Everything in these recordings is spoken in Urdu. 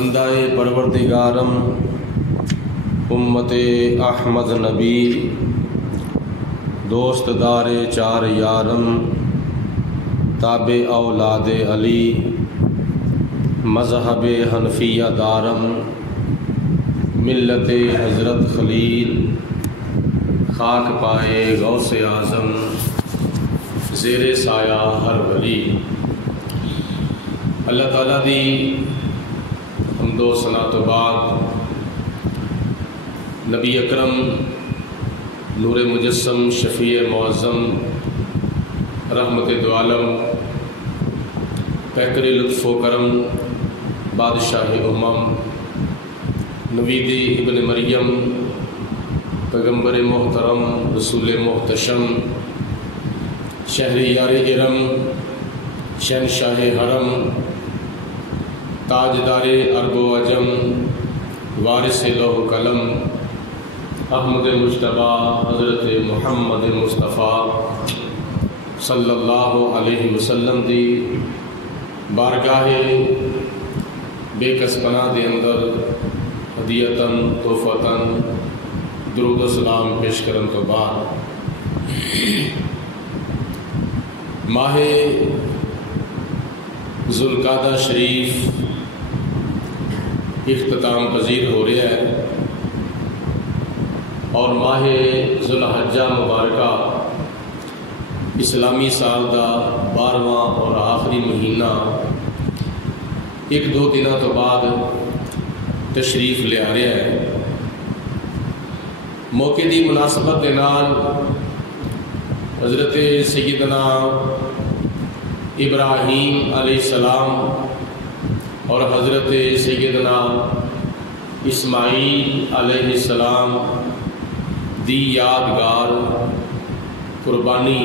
بندائے پروردگارم امت احمد نبی دوست دار چار یارم تابع اولاد علی مذہب حنفیہ دارم ملت حضرت خلیل خاک پائے غوث اعظم زیر سایہ ہر ولی۔ اللہ تعالیٰ دی حمد و ثنا تو بعد نبی اکرم نور مجسم شفیع معظم رحمت دو عالم پیکر لطف و کرم بادشاہ امم نوید ابن مریم پیغمبر محترم رسول محتشم شہریار ارم شہنشاہ حرم تاجدار عرب و عجم وارث لوح قلم احمد مجتبی حضرت محمد مصطفیٰ صلی اللہ علیہ وسلم دی بارگاہ بے کس پناہ دے اندر ہدیتاً تحفتاً درود و سلام پیش کرن تو بعد ماہ ذوالقعدہ شریف اختتام پذیر ہو رہا ہے اور ماہ ذوالحجہ مبارکہ اسلامی سال دا 12واں اور آخری مہینہ ایک دو دنوں تو بعد تشریف لے آ رہا ہے۔ موقع دی مناسبت دے نال حضرت سیدنا ابراہیم علیہ السلام اور حضرت سیدنا اسماعیل علیہ السلام دی یادگار قربانی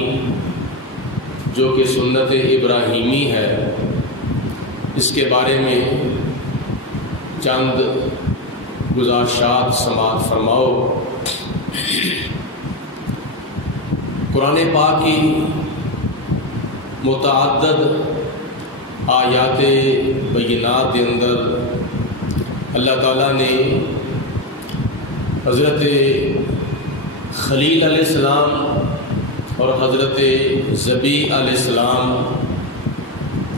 جو کہ سنت ابراہیمی ہے، اس کے بارے میں چند گزارشات سماعت فرماؤ۔ قرآن پاک کی متعدد آیات بینات کے اندر اللہ تعالیٰ نے حضرت خلیل علیہ السلام اور حضرت ذبیح علیہ السلام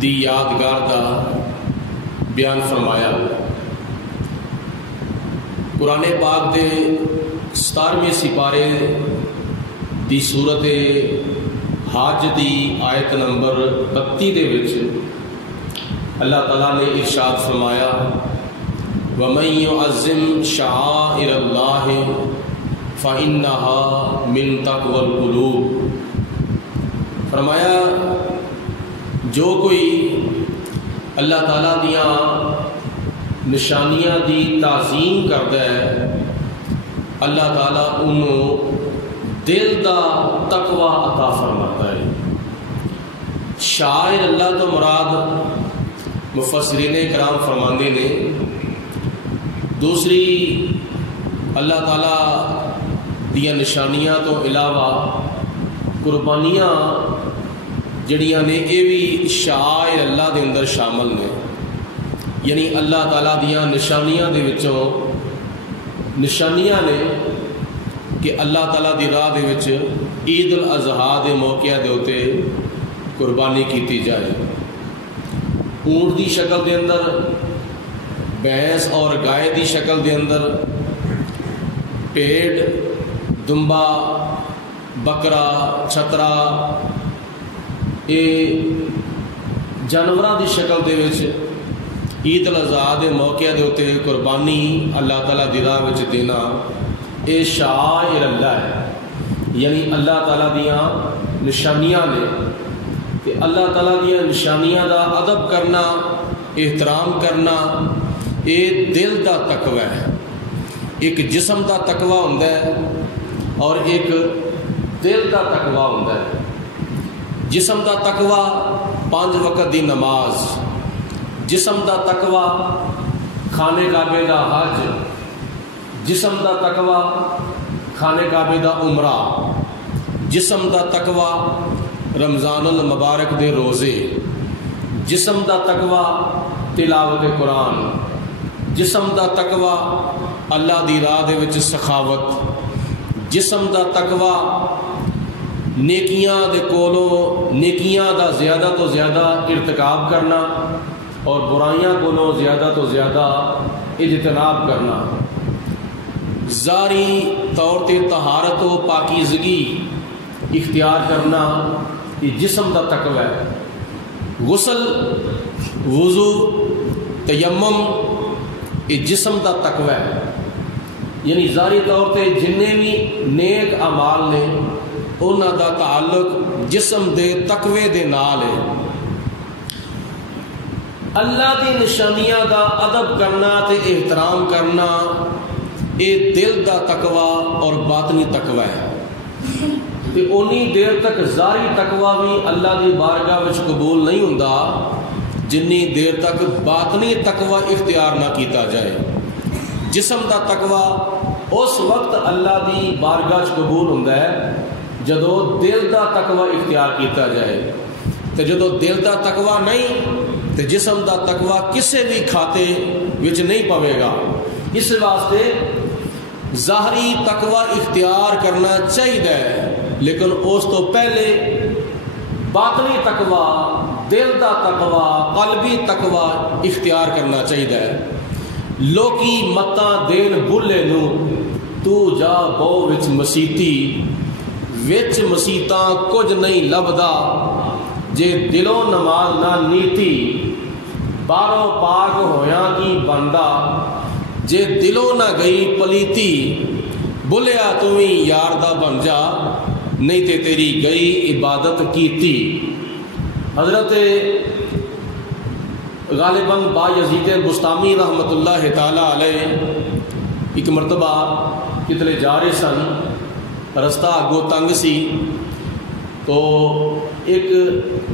دی یادگار کا بیان فرمایا۔ قرآن پاک دے 17ویں سپارے دی سورت حج دی آیت نمبر 32 دے وچ اللہ تعالیٰ نے ارشاد فرمایا وَمَن يُعَظِّمْ شَعَائِرَ اللَّهِ فَإِنَّهَا مِن تَقْوَى الْقُلُوبِ۔ فرمایا جو کوئی اللہ تعالیٰ دیاں نشانیاں دی تعظیم کرتا ہے اللہ تعالیٰ انہوں دل دا تقوی عطا فرماتا ہے۔ شاعر اللہ تو مراد مفسرین کرام فرماندے نے دوسری اللہ تعالیٰ دیا نشانیاں تو علاوہ قربانیاں جڑیاں نے یہ بھی شاعر اللہ دے اندر شامل نے، یعنی اللہ تعالیٰ دیا نشانیاں دے وچوں نشانیاں نے کہ اللہ تعالیٰ دی راہ دے وچ عید الاضحیٰ دے موقع دے ہوتے قربانی کیتی جائے۔ اونٹ دی شکل دے اندر، بھینس اور گائے دی شکل دے اندر، پیڑ، دمبا، بکرا، چھترا، یہ جانوراں دی شکل دے وچ عید الاضحیٰ دے موقع دے ہوتے قربانی اللہ تعالیٰ دی راہ وچ دینا اے شاعر اللہ ہے، یعنی اللہ تعالیٰ دیاں نشانیاں نے کہ اللہ تعالیٰ دیاں نشانیاں دا ادب کرنا، احترام کرنا، اے دل دا تقوی ہے۔ ایک جسم دا تقوی ہوندا ہے اور ایک دل دا تقوی ہوندا ہے۔ جسم دا تقوی 5 وقت دی نماز، جسم دا تقوی خانہ کعبے دا حج، جسم دا تقوی خانہ کعبے دا عمرہ، جسم دا تقوی رمضان المبارک دے روزے، جسم دا تقوی تلاوت قرآن، جسم دا تقوی اللہ دی راہ دے وچ سخاوت، جسم دا تقوی نیکیاں دے کولوں نیکیاں دا زیادہ تو زیادہ ارتکاب کرنا اور برائیاں کولوں زیادہ تو زیادہ اجتناب کرنا، ظاہری طور تے طہارت و پاکیزگی اختیار کرنا، یہ جسم دا تقوی ہے۔ غسل، وضو، تیمم، یہ جسم دا تقوی ہے، یعنی ظاہری طور تے جننے بھی نیک اعمال نے انہاں دا تعلق جسم دے تقوی دے نال ہے۔ اللہ دی نشانیاں دا ادب کرنا تے احترام کرنا یہ دل دا تقوی اور باطنی تقوی ہے، تے اونی دیر تک ظاہری تقوی بھی اللہ دی بارگاہ وچ قبول نہیں ہوندا جنی دیر تک باطنی تقوی اختیار نہ کیتا جائے۔ جسم دا تقوی اس وقت اللہ دی بارگاہ وچ قبول ہوندا ہے جدو دل دا تقوی اختیار کیتا جائے، تے جدو دل دا تقوی نہیں تے جسم دا تقوی کسے بھی کھاتے وچ نہیں پوے گا۔ اس واسطے ظاہری تقوی اختیار کرنا چاہیے، لیکن اس تو پہلے باطنی تقوی، دل دا تقوی، قلبی تقوی اختیار کرنا چاہیے۔ لوکی متاں دین بھلے نو تو جا بو وچ مسیتی، وچ مسیتاں کچھ نہیں لبدا جے دلوں نماز نہ نیتی، باہروں پاک ہویاں کی بندہ جے دلوں نہ گئی پلیتی، بھلیا تمہیں یار دا بن جا نہیں تے تیری گئی عبادت کیتی۔ حضرت غالباً با یزید بستامی رحمۃ اللہ تعالی علیہ ایک مرتبہ کتنے جا رہے سن، رستہ اگوں تنگ سی تو ایک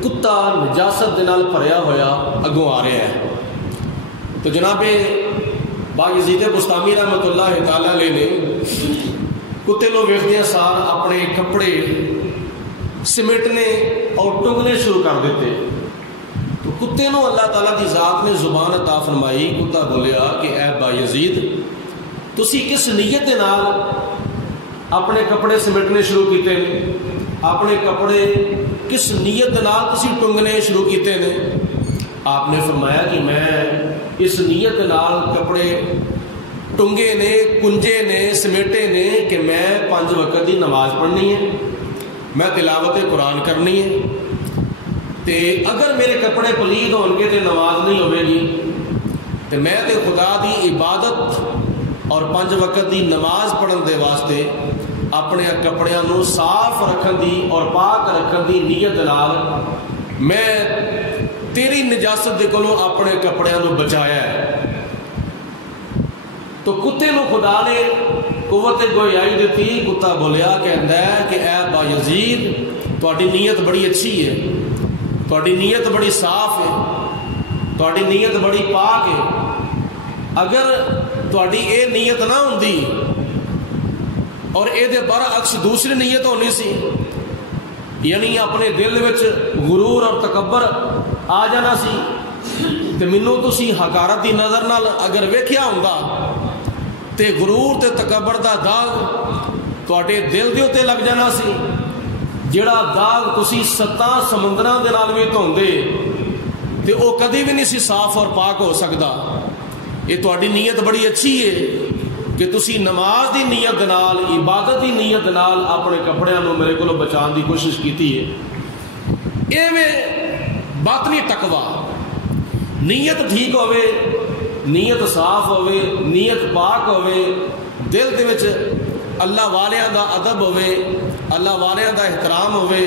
کتا نجاست دے نال بھریا ہویا اگوں آ رہا ہے، تو جناب با یزید بستامی رحمۃ اللہ تعالی علیہ نے کتے نو ویکھدیاں سار اپنے کپڑے سمیٹنے اور ٹنگنے شروع کر دیتے، تو کتے نو اللہ تعالیٰ دی ذات نے زبان عطا فرمائی۔ کتا بولیا کہ اے با یزید تسی کس نیت دے نال اپنے کپڑے سمیٹنے شروع کیتے ہیں، اپنے کپڑے کس نیت دے نال تسی ٹنگنے شروع کیتے ہیں؟ آپ نے فرمایا کہ میں اس نیت دے نال کپڑے ٹنگے نے، کنجے نے، سمیٹے نے کہ میں 5 وقت دی نماز پڑھنی ہے، میں تلاوت قرآن کرنی ہے، تے اگر میرے کپڑے پلید ہون گے تے نماز نہیں ہوئے گی، تے میں تے خدا دی عبادت اور 5 وقت دی نماز پڑھن دے واسطے اپنے کپڑیاں نو صاف رکھن دی اور پاک رکھن دی نیت نال میں تیری نجاست دے کولوں اپنے کپڑیاں نو بچایا ہے۔ تو کتے نو خدا نے قوت گویائی دیتی، کتا بولیا کہندا ہے کہ اے با یزید تہاڈی نیت بڑی اچھی ہے، تہاڈی نیت بڑی صاف ہے، تہاڈی نیت بڑی پاک ہے، اگر تہاڈی اے نیت نہ ہوندی اور اے دے برعکس دوسری نیت ہونی سی، یعنی اپنے دل وچ غرور اور تکبر آ جانا سی، تے مینوں تسی حقارت دی نظر نال اگر ویکھیا ہوندا تے غرور تے تکبر دا داغ تواڈے دل دے اوتے لگ جانا سی، جڑا داغ تسی 7 سمندراں دے نال وی دھوندے تے او کدی بھی نہیں سی صاف اور پاک ہو سکدا۔ یہ تواڈی نیت بڑی اچھی ہے کہ تسی نماز دی نیت نال، عبادت دی نیت نال اپنے کپڑیاں نو میرے کولوں بچان دی کوشش کیتی ہے۔ ایویں باطنی تقوی، نیت ٹھیک ہوئے، نیت صاف ہوئے، نیت پاک ہوئے، دل دے وچ اللہ والیاں دا ادب ہوئے، اللہ والیاں دا احترام ہوئے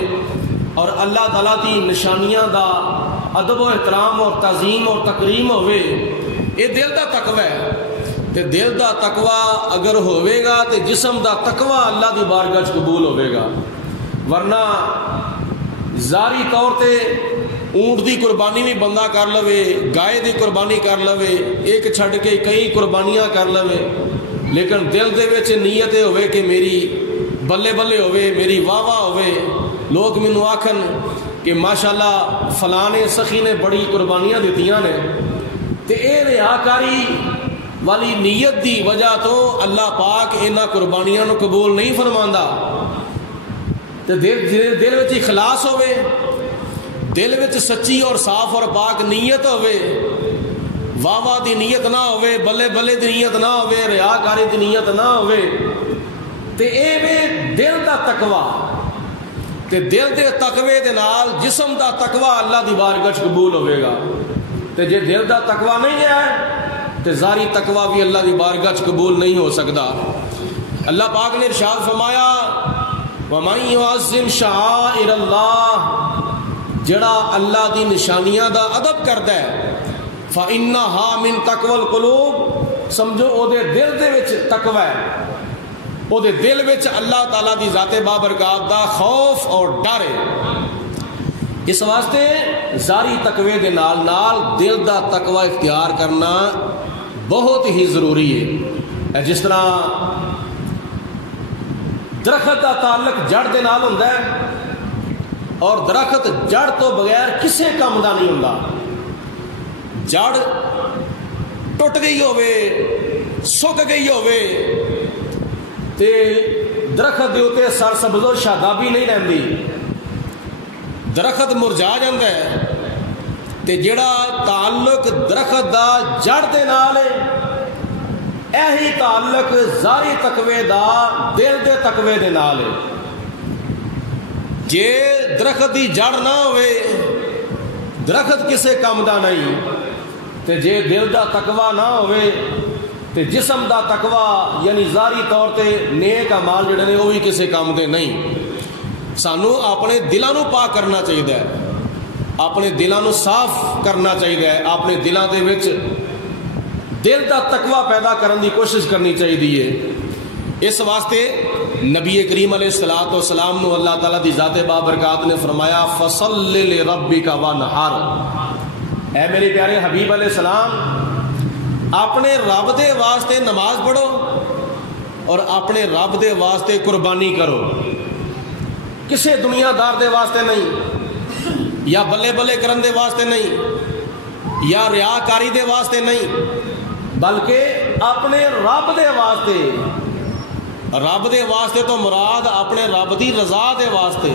اور اللہ تعالیٰ دی نشانیاں دا ادب و احترام اور تعظیم اور تکریم ہوئے، یہ دل دا تقوی ہے۔ تے دل دا تقوی اگر ہوئے گا تے جسم دا تقوی اللہ دی بارگاہ قبول ہوئے گا، ورنہ ظاہری طور تے اونٹ دی قربانی بھی بندہ کر لوے، گائے دی قربانی کر لوے، ایک چھڑ کے کئی قربانیاں کر لوے، لیکن دل دے وچ نیت ہوئے کہ میری بلے بلے ہوئے، میری واہ واہ ہوئے، لوگ مینوں آکھن کہ ماشاءاللہ فلانے سخی نے بڑی قربانیاں دیتیاں نے، تے اے ریاکاری والی نیت دی وجہ تو اللہ پاک انہاں قربانیاں نو قبول نہیں فرماندا۔ تے دل وچ اخلاص ہوئے، دل وچ سچی اور صاف اور پاک نیت ہوئے، واہ واہ دی نیت نہ ہوئے، بلے بلے دی نیت نہ ہوئے، ریاکاری دی نیت نہ ہوئے، تے ایویں دل دا تقوی تے دل دے تقوی دے نال جسم دا تقوی اللہ دی بارگاہ قبول ہوئے گا۔ تے جے دل دا تقوی نہیں ہے تے ظاہری تقوی بھی اللہ دی بارگاہ قبول نہیں ہو سکتا۔ اللہ پاک نے ارشاد فرمایا وَمَن يُعَظِّمْ شَعَائِرَ اللَّهِ، جڑا اللہ دی نشانیاں دا ادب کردا ہے فَإِنَّهَا مِن تَقْوَى الْقُلُوبِ، سمجھو او دے دل دے وچ تقوی ہے، او دے دل وچ اللہ تعالیٰ دی ذات بابرکات دا خوف اور ڈر ہے۔ اس واسطے ظاہری تقوی دے نال نال دل دا تقوی اختیار کرنا بہت ہی ضروری ہے۔ جس طرح درخت دا تعلق جڑ دے نال ہوندا ہے اور درخت جڑ تو بغیر کسے کام دا نہیں ہوندا۔ جڑ ٹوٹ گئی ہوئے، سک گئی ہوئے تے درخت دے اوتے سر سبز و شادابی نہیں رہندی، درخت مرجا جاندا ہے۔ تے جڑا تعلق درخت دا جڑ دے نال ہے، ایہی تعلق ظاہری تقوی دا دل دے تقوی دے نال ہے۔ جے درخت دی جڑ نہ ہوئے، درخت کسے کام دا نہیں، تے جے دل دا تقوی نہ ہوئے تے جسم دا تقوی یعنی ظاہری طور تے نیک اعمال جڑے نے وہ بھی کسے کام دے نہیں۔ سانو اپنے دلاں نو پاک کرنا چاہیے، اپنے دلاں نو صاف کرنا چاہیے، اپنے دلاں دے وچ دل دا تقوی پیدا کرنے دی کوشش کرنی چاہیے۔ اس واسطے نبی کریم علیہ الصلوۃ والسلام نو اللہ تعالیٰ دی ذات بابرکات نے فرمایا فصل لربک وانحر، اے میرے پیارے حبیب علیہ السلام اپنے رب دے واسطے نماز پڑھو اور اپنے رب دے واسطے قربانی کرو، کسے دنیا دار دے واسطے نہیں، یا بلے بلے کرن دے واسطے نہیں، یا ریاکاری دے واسطے نہیں، بلکہ اپنے رب دے واسطے۔ رب دے واسطے تو مراد اپنے رب دی رضا دے واسطے،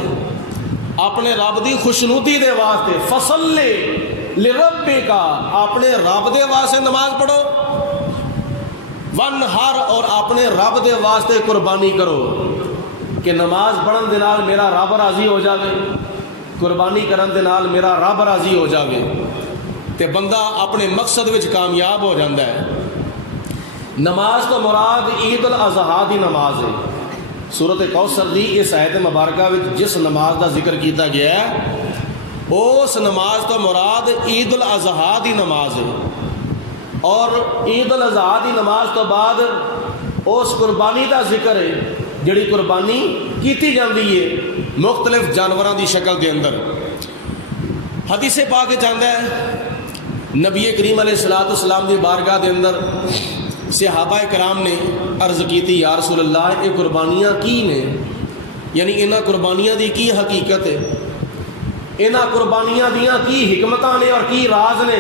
اپنے رب دی خوشنودی دے واسطے۔ فصل لربک، اپنے رب دے واسطے نماز پڑھو، وانحر، اور اپنے رب دے واسطے قربانی کرو کہ نماز پڑھن دے نال میرا رب راضی ہو جاوے، قربانی کرن دے نال میرا رب راضی ہو جاوے تے بندہ اپنے مقصد وچ کامیاب ہو جاندا ہے۔ نماز تو مراد عید الاضحیٰ دی نماز ہے۔ سورۃ کوثر دی اس آیت مبارکہ وچ جس نماز دا ذکر کیتا گیا ہے اس نماز تو مراد عید الاضحیٰ دی نماز ہے، اور عید الاضحیٰ دی نماز تو بعد اس قربانی دا ذکر ہے جڑی قربانی کیتی جاندی ہے مختلف جانوراں دی شکل دے اندر۔ حدیث پاک چاہتا ہے نبی کریم علیہ الصلوۃ والسلام دی بارگاہ دے اندر صحابہ کرام نے عرض کی تھی یا رسول اللہ یہ قربانیاں کی نے، یعنی انہاں قربانیاں دی کی حقیقت ہے، انہاں قربانیاں دیاں کی حکمتاں نے اور کی راز نے؟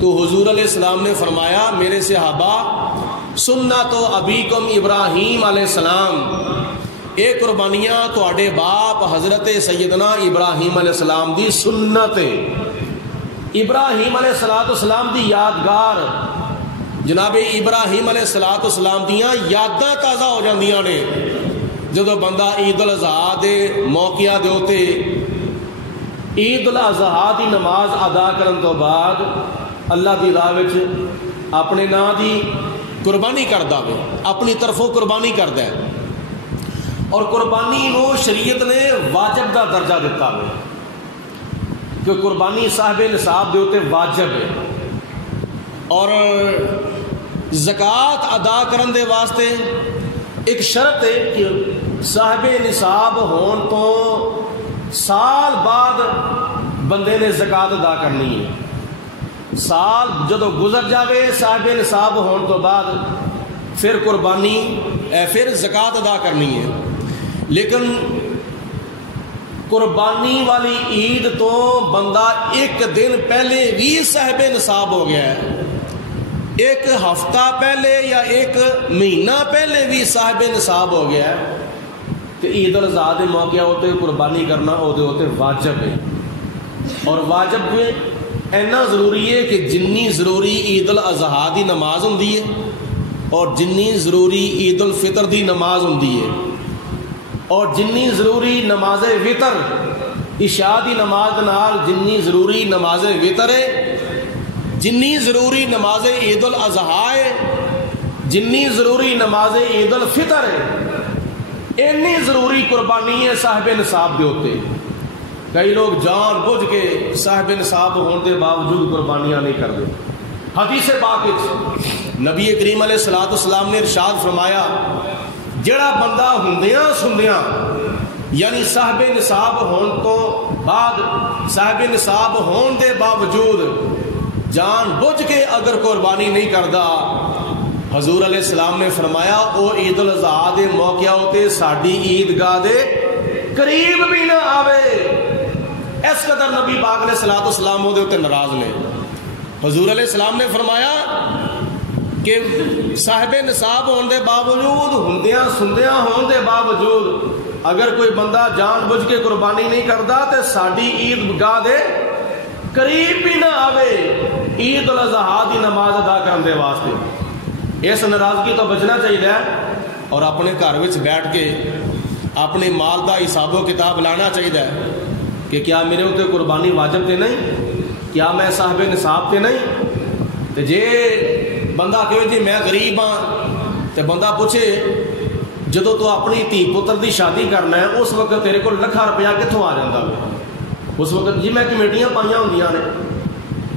تو حضور علیہ السلام نے فرمایا میرے صحابہ سنت ابیکم ابراہیم علیہ السلام، اے قربانیاں تواڈے باپ حضرت سیدنا ابراہیم علیہ السلام دی سنت ہے، ابراہیم علیہ السلام دی یادگار، جناب ابراہیم علیہ السلام دیاں یاداں تازہ ہو جاندیاں نے جدو بندہ عید الاضحیٰ دے موقع دے اوتے عید الاضحیٰ دی نماز ادا کرن تو بعد اللہ دی راہ وچ اپنے ناں دی قربانی کردا وے، اپنی طرفوں قربانی کردا ہے، اور قربانی نو شریعت نے واجب دا درجہ دیتا وے کہ قربانی صاحب نصاب دے اوتے واجب ہے، اور زکوٰۃ ادا کرن دے واسطے ایک شرط ہے کہ صاحب نصاب ہون تو سال بعد بندے نے زکوٰۃ ادا کرنی ہے، سال جدو گزر جاوے صاحب نصاب ہون تو بعد پھر قربانی پھر زکوٰۃ ادا کرنی ہے۔ لیکن قربانی والی عید تو بندہ ایک دن پہلے بھی صاحب نصاب ہو گیا ہے، ایک ہفتہ پہلے یا ایک مہینہ پہلے بھی صاحب نصاب ہو گیا ہے تو عید الاضحیٰ کے موقع ہوتے قربانی کرنا ہوتے واجب ہے. اور واجب میں اینا ضروری ہے کہ جنی ضروری عید الاضحیٰ دی نماز ہوندی ہے اور جنی ضروری عید الفطر دی نماز ہوندی ہے اور جنی ضروری نماز وطر عشاء دی نماز نال جنی ضروری نماز وطر ہے، جنی ضروری نماز عید الاضحیٰ ہے، جنی ضروری نماز عید الفطر ہے، اینی ضروری قربانی ہے صاحب نصاب دے ہوتے. کئی لوگ جان بوجھ کے صاحب نصاب ہونے کے باوجود قربانیاں نہیں کرتے. حدیث پاک نبی کریم علیہ الصلوۃ والسلام نے ارشاد فرمایا جڑا بندہ ہوندیاں سندیاں یعنی صاحب نصاب ہون تو بعد صاحب نصاب ہون دے باوجود جان بوجھ کے اگر قربانی نہیں کردا، حضور علیہ السلام نے فرمایا او عید الاضحیٰ دے موقع ہوتے ساڈی عیدگاہ دے قریب بھی نہ آوے. اس قدر نبی پاک علیہ الصلوۃ والسلام دے اوتے ناراض نے. حضور علیہ السلام نے فرمایا کہ صاحب نصاب ہونے دے باوجود ہوندیاں سندیاں ہون دے باوجود اگر کوئی بندہ جان بوجھ کے قربانی نہیں کردا تے ساڈی عیدگاہ دے قریب بھی نہ آوے عید الاضحیٰ دی نماز ادا کرن دے واسطے. اس ناراضگی تو بچنا چاہیے اور اپنے گھر وچ بیٹھ کے اپنے مال دا حساب و کتاب لانا چاہیے کہ کیا میرے اتنے قربانی واجب تے نہیں، کیا میں صاحب نصاب تے نہیں. تے جے بندہ کہے جی میں غریب ہاں تے بندہ پوچھے جدو تو اپنی دھی پتر دی شادی کرنا ہے اس وقت تیرے کو لکھاں روپیہ کتوں آ جاتا ہے؟ اس وقت جی میں کمیٹیاں پائیاں ہوندیاں نے،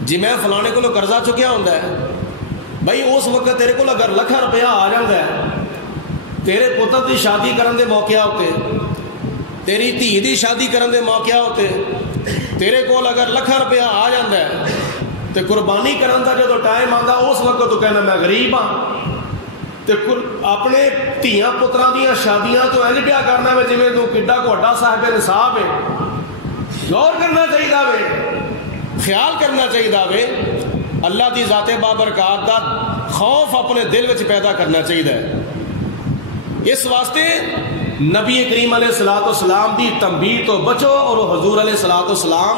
جی میں فلانے کو قرضہ چکیا ہوندا ہے. بھائی اس وقت تیرے کو اگر لکھاں روپیہ آ جاتا ہے تیرے پتر دی شادی کرن دے موقع ہوتے، تیری دھی دی شادی کرن دے موقع ہوتے، تیرے کول اگر لکھاں روپیہ آ جاتا ہے تو قربانی کرن دا جدو ٹائم آندا اس وقت تو کہنا میں غریب ہاں تے اپنے دھیاں پتراں دیاں شادیاں تو انج پیا کرنا ہے جویں تو کڈا کوٹا صاحب نصاب ہے. غور کرنا چاہیے وے، خیال کرنا چاہیے وے، اللہ دی ذات بابرکات دا خوف اپنے دل وچ پیدا کرنا چاہیے. اس واسطے نبی کریم علیہ الصلوۃ والسلام دی تنبیہ تو بچو اور حضور علیہ الصلوۃ والسلام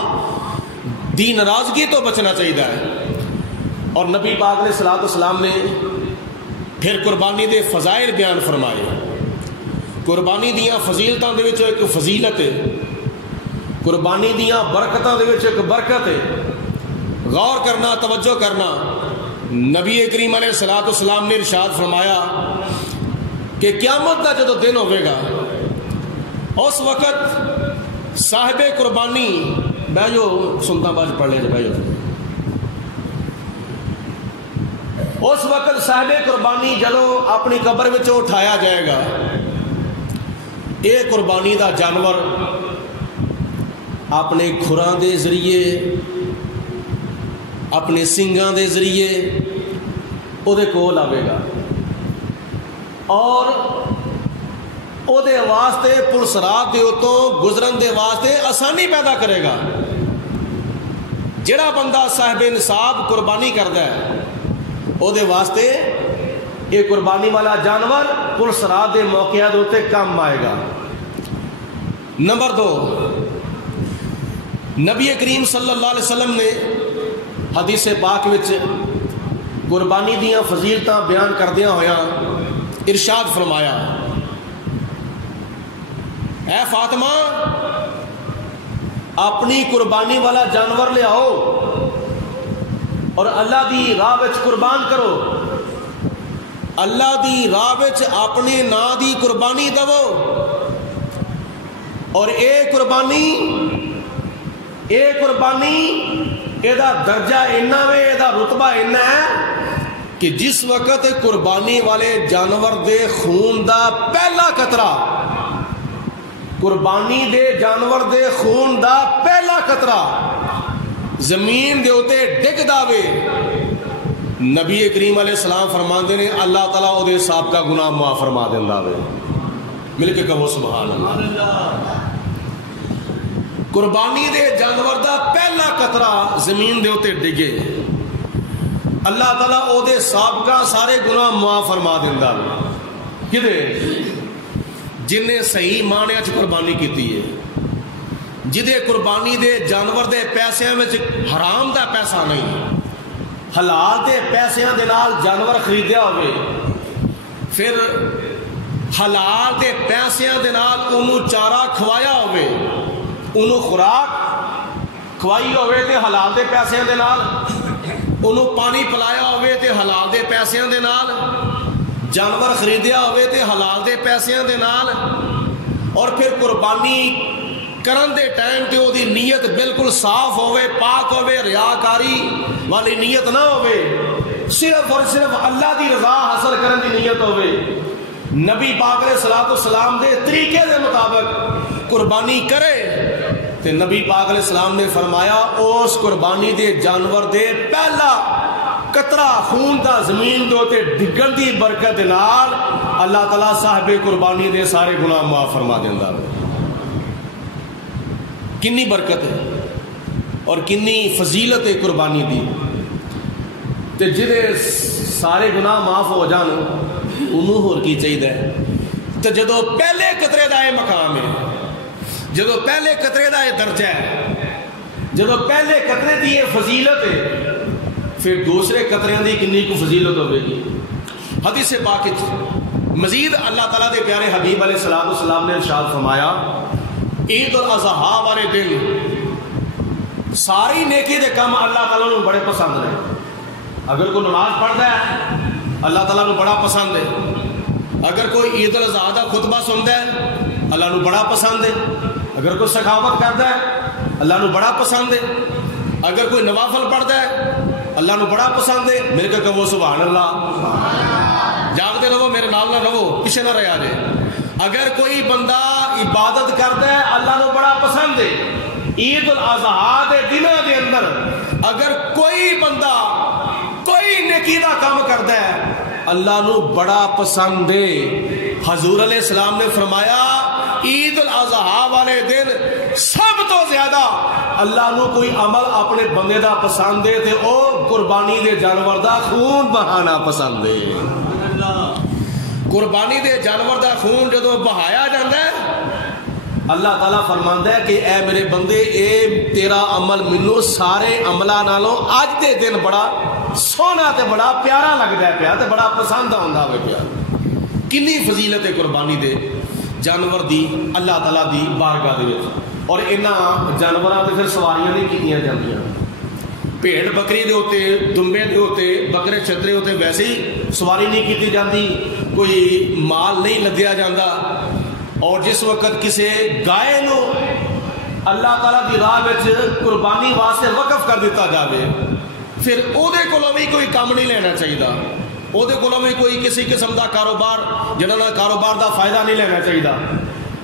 دی ناراضگی تو بچنا چاہیے. اور نبی پاک علیہ الصلوۃ والسلام نے پھر قربانی دے فضائل بیان فرمائے. قربانی دیاں فضیلتاں دے وچ ایک فضیلت ہے، قربانی دیاں برکتاں دے وچ ایک برکت ہے. غور کرنا، توجہ کرنا. نبی کریم علیہ الصلوۃ والسلام نے ارشاد فرمایا کہ قیامت کا جدو دن ہوئے گا اس وقت صاحب قربانی بہ جو سنتا باز پڑھ لیں بہ جو اس وقت صاحب قربانی جدو اپنی قبر میں اٹھایا جائے گا، یہ قربانی دا جانور اپنے کھراں دے ذریعے اپنے سنگاں دے ذریعے او دے کول آوے گا اور او دے واسطے پلسرات دے اتوں گزرن دے واسطے آسانی پیدا کرے گا. جڑا بندہ صاحب نصاب قربانی کردا ہے او دے واسطے یہ قربانی والا جانور پلسرات دے موقع دے اتنے کام آئے گا. نمبر 2، نبی کریم صلی اللہ علیہ وسلم نے حدیث پاک وچ قربانی دیاں فضیلتاں بیان کردیاں ہویاں ارشاد فرمایا، اے فاطمہ اپنی قربانی والا جانور لے آؤ اور اللہ دی راہ وچ قربان کرو. اللہ دی راہ وچ اپنے نا دی قربانی دو اور اے قربانی اے دا درجہ اینا وے، اے دا رتبہ اینا ہے کہ جس وقت قربانی والے جانور دے خون دا پہلا قطرہ، قربانی دے جانور دے خون دا پہلا قطرہ زمین دے ہوتے ڈگ داوے، نبی کریم علیہ السلام فرماندے نے اللہ تعالیٰ او دے سابقہ گناہ معاف فرما دیندا وے. مل کے کہو سبحان اللہ. قربانی دے جانور دا پہلا قطرہ زمین دے ہوتے ڈگے اللہ تعالیٰ او دے سابقہ سارے گناہ معاف فرما دیندہ کدے جن نے صحیح معنی چ قربانی کیتی ہے جدے قربانی دے جانور دے پیسیاں میں حرام دا پیسہ نہیں حلال دے پیسیاں دے نال جانور خریدیا ہوئے پھر حلال دے پیسیاں دے نال انہوں چارہ کھوایا ہوئے انہوں خوراک کھوائی ہوئے تے حلال دے پیسیاں دے نال انہوں پانی پلایا ہوئے تے حلال دے پیسیاں دے نال جانور خریدیا ہوئے تے حلال دے پیسیاں دے نال اور پھر قربانی کرن دے ٹائم تے او دی نیت بالکل صاف ہوئے پاک ہوئے ریاکاری والی نیت نہ ہوئے صرف اور صرف اللہ دی رضا حاصل کرن دی نیت ہوئے نبی پاک علیہ السلام دے طریقے دے مطابق قربانی کرے تے نبی پاک علیہ السلام نے فرمایا اس قربانی دے جانور دے پہلا قطرہ خون دا زمین دے تے ڈگن دی برکت نال اللہ تعالیٰ صاحب قربانی دے سارے گناہ معاف فرما دیندا کنی برکت ہے اور کنی فضیلت ہے قربانی دی تے جدے سارے گناہ معاف ہو جان انہوں ہور کی چاہیے تے جدو پہلے قطرے دا مقام ہے جدو پہلے قطرے دا درجہ ہے جدو پہلے قطرے دی فضیلت ہے پھر دوسرے قطرے دی کنی کو فضیلت ہوئے گی حدیث پاک مزید اللہ تعالیٰ دے پیارے حبیب علیہ السلام نے ارشاد فرمایا عید الاضحیٰ والے دن ساری نیکی دے کم اللہ تعالیٰ نے بڑے پسند ہیں اگر کوئی نماز پڑھتا ہے اللہ تعالیٰ نے بڑا پسند ہے اگر کوئی عید الاضحیٰ دا خطبہ سنتا ہے اللہ نے بڑا پسند ہے اگر کوئی سخاوت کرتا ہے اللہ نے بڑا پسند ہے اگر کوئی نوافل پڑھتا ہے اللہ نے بڑا پسند ہے میرے کو کہو سبحان اللہ جاگتے رہو میرے نام نہ رہو پیچھے نہ رہا جائے اگر کوئی بندہ عبادت کرتا ہے اللہ نے بڑا پسند ہے عید الاضحیٰ دے دنوں دے اندر اگر کوئی بندہ کوئی نیکی دا کام کرتا ہے اللہ نو بڑا پسند ہے حضور علیہ السلام نے فرمایا عید الاضحیٰ والے دن سب تو زیادہ اللہ نو کوئی عمل اپنے بندے دا پسند ہے تے او قربانی دے جانور دا خون بہانا پسند ہے قربانی دے جانور دا خون جدو بہایا جاندہ ہے اللہ تعالیٰ فرماندا ہے کہ اے میرے بندے اے تیرا عمل منو سارے عملہ نالوں آج دے دن بڑا سونا تے بڑا پیارا لگدا ہے پیا تے بڑا پسند آندا ہوئے پیا کنی فضیلت قربانی دے جانور دی اللہ تعالیٰ دی بارگاہ دے وچ اور انہاں جانوراں تے پھر سواریاں نہیں کیتیاں جاندیاں بھیڑ بکری دے ہوتے دمبے دے ہوتے بکرے چھترے ہوتے ویسے ہی سواری نہیں کیتی جاندی کوئی مال نہیں لدیا جاندہ اور جس وقت کسے گائے نو اللہ تعالیٰ دی راہ وچ قربانی واسطے وقف کر دیتا جاوے پھر او دے کولوں بھی کوئی کام نہیں لینا چاہیے او دے کولوں بھی کوئی کسی قسم دا کاروبار جنہاں کاروبار دا فائدہ نہیں لینا چاہیے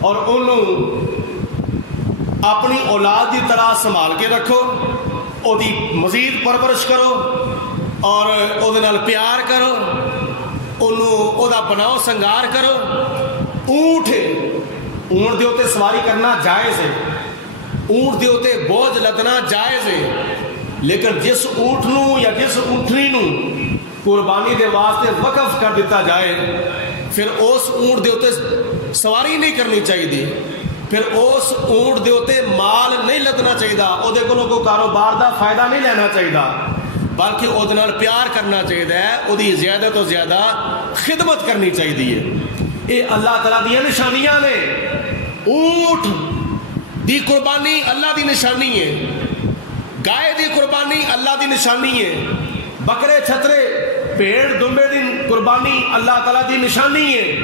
اور انہوں اپنی اولاد دی طرح سنبھال کے رکھو او دی مزید پرورش کرو اور او دے نال پیار کرو انہوں او دا بناؤ سنگار کرو اونٹ دے ہوتے سواری کرنا جائز ہے اونٹ دے ہوتے بوجھ لدنا جائز ہے لیکن جس اونٹ نو یا جس اونٹنی نو قربانی دے واسطے وقف کر دیتا جائے پھر اس اونٹ دے ہوتے سواری نہیں کرنی چاہیے پھر اس اونٹ دے ہوتے مال نہیں لدنا چاہیے او دے کولوں کوئی کاروبار دا فائدہ نہیں لینا چاہیے بلکہ او دے نال پیار کرنا چاہیے او دی زیادہ تو زیادہ خدمت کرنی چاہیے اے اللہ تعالیٰ دی نشانیاں نے اونٹ دی قربانی اللہ دی نشانی ہے گائے دی قربانی اللہ دی نشانی ہے بکرے چھترے پیڑ دمبے دی قربانی اللہ تعالیٰ دی نشانی ہے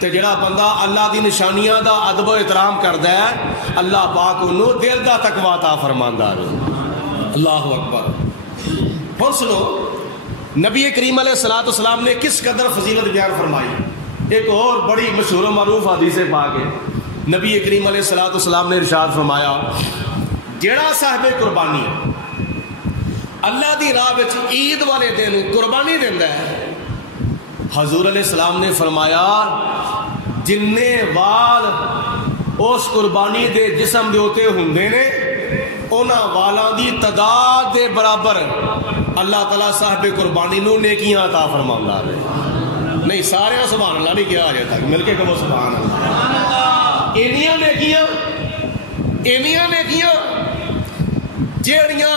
تے جڑا بندہ اللہ دی نشانیاں دا ادب و احترام کردا ہے اللہ پاک انہوں دل دا تقوی عطا فرماندا ہے اللہ اکبر ہن سنو نبی کریم علیہ السلام نے کس قدر فضیلت بیان فرمائی ایک اور بڑی مشہور و معروف حدیث پاک ہے نبی کریم علیہ السلام نے ارشاد فرمایا جڑا صاحب قربانی اللہ دی راہ وچ عید والے دن قربانی دیندا ہے حضور علیہ السلام نے فرمایا جننے وال اس قربانی دے جسم دے ہوتے ہوندے نے انہاں والاں دی تعداد دے برابر اللہ تعالیٰ صاحب قربانی نو نیکیاں عطا فرماؤں ہے. نہیں سارے سبحان اللہ نہیں کیا آج تک مل کے کہو سبحان اللہ. اینیاں نیکیاں جیڑیاں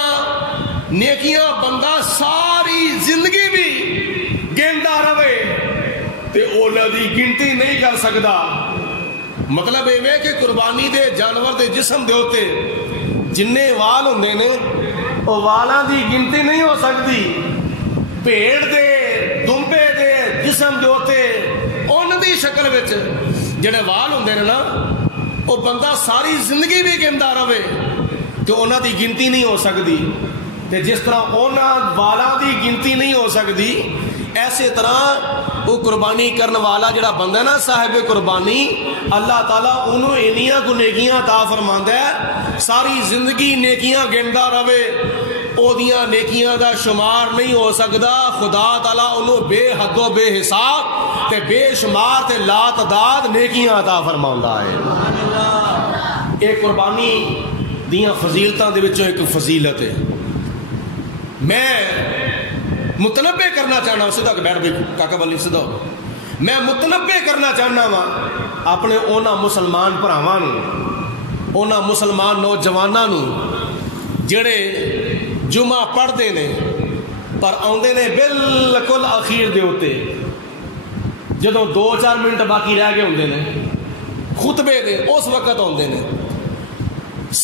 نیکیاں بندہ ساری زندگی بھی گندا رہے تے اونا دی گنتی نہیں کر سکتا. مطلب یہ کہ قربانی دے جانور دے جسم دے ہوتے جننے وال ہوندے نے او والاں دی گنتی نہیں ہو سکتی. بھیڑ دے دمبے دے جسم دے ہوتے ان دی شکل وچ جڑے وال ہوندے نے نا او بندہ ساری زندگی بھی گندا رہے تو انہاں دی گنتی نہیں ہو سکتی. تے جس طرح انہاں والاں دی گنتی نہیں ہو سکتی ایسے طرح وہ قربانی کرن والا جڑا بندہ نا صاحب قربانی اللہ تعالیٰ انہوں انیاں کو نیکیاں عطا فرماندا ہے ساری زندگی نیکیاں گندا رہے او دیاں نیکیاں دا شمار نہیں ہو سکتا. خدا تعالیٰ انہوں بے حد و بے حساب تے بے شمار تے لا تعداد نیکیاں عطا فرماندا ہے. ایک قربانی دیاں فضیلتاں دے وچوں ایک فضیلت ہے. میں متنبع کرنا چاہنا سیدھا کہ بیٹھ بھائی کاکا بلی سیدھا ہو. میں متنبع کرنا چاہنا وا اپنے اونا مسلمان بھراواں نو اونا مسلمان نوجواناں نو جڑے جمعہ پڑھتے نے پر آندے نے بالکل اخیر دے ہوتے جدوں 2-4 منٹ باقی رہ گئے ہوندے نے خطبے دے اس وقت آندے نے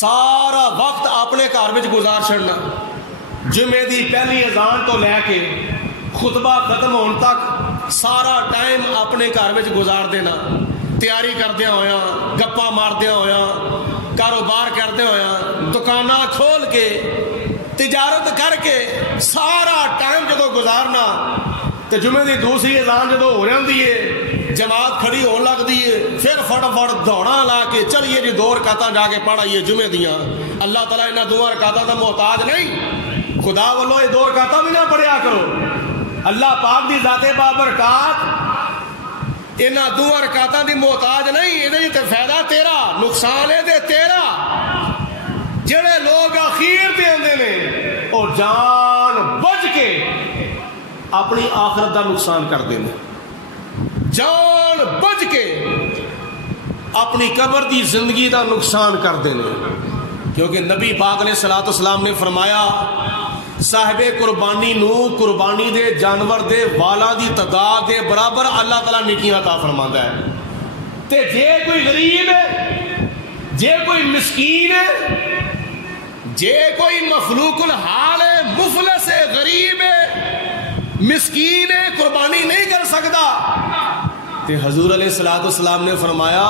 سارا وقت اپنے گھر وچ گزار چھڑنا. جمعے دی پہلی اذان تو لے کے خطبہ ختم ہون تک سارا ٹائم اپنے گھر وچ گزار دینا. تیاری کردیا ہویا گپا ماردیا ہویا کاروبار کردیا ہویا دکاناں کھول کے تجارت کر کے سارا ٹائم جدو گزارنا تو جمعے دی دوسری اذان جدو ہو جاندی ہے جماعت کھڑی ہون لگدی ہے پھر فٹافٹ دوڑاں لا کے چلیے جی 2 رکعتاں جا کے پڑھائیے جمعے دیاں. اللہ تعالیٰ انہاں 2 رکعتاں دا محتاج نہیں. خدا والو یہ 2 رکعتاں بھی نہ پڑھیا کرو. اللہ پاک دی ذات بابرکات انہاں 2 رکعتاں دی محتاج نہیں. یہ تے فائدہ تیرا نقصان ہے تے تیرا. جڑے لوگ اخیر تے آندے نے او جان بچ کے اپنی آخرت دا نقصان کردے نے. جان بچ کے اپنی قبر دی زندگی دا نقصان کردے نے. کیونکہ نبی پاک علیہ الصلوۃ والسلام نے فرمایا صاحب قربانی نو قربانی دے جانور دے والا دی تعداد دے برابر اللہ تعالیٰ نیکیاں عطا فرماندا ہے. تے جے کوئی غریب ہے جے کوئی مسکین ہے جے کوئی مخلوق الحال ہے مفلس ہے غریب ہے مسکین ہے قربانی نہیں کر سکتا تے حضور علیہ الصلوۃ والسلام نے فرمایا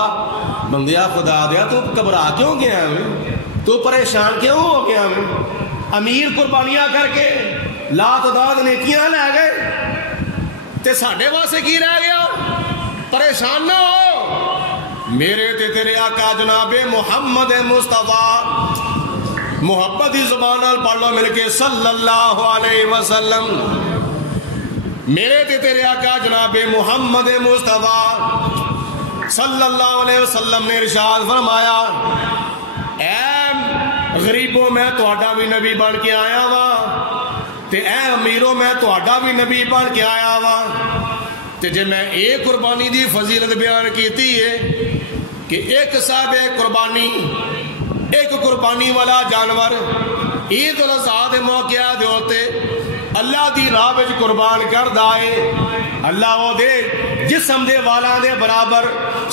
بندیا خدا دیا تو گھبرا کیوں گیا ہے تو پریشان کیوں ہو گیا ہے. امیر قربانیاں کر کے لا تعداد نیکیاں لے گئے تے ساڈے واسطے کی رہ گیا. پریشان نہ ہو میرے تے تیرے آقا جناب محمد مصطفیٰ محبت ہی زبان نال پڑھ لو مل کے صلی اللہ علیہ وسلم. میرے تے تیرے آقا جناب محمد مصطفیٰ صلی اللہ علیہ وسلم نے ارشاد فرمایا اے غریبوں میں تہاڈا بھی نبی بن کے آیا وا تے اے امیروں میں تہاڈا بھی نبی بن کے آیا وا. تے جے میں ایک قربانی دی فضیلت بیان کیتی ہے کہ ایک صاحب قربانی ایک قربانی والا جانور عید الاضحیٰ دے موقع دے ہوتے اللہ دی راہ وچ قربان کردا ہے اللہ او دے جسم دے والاں دے برابر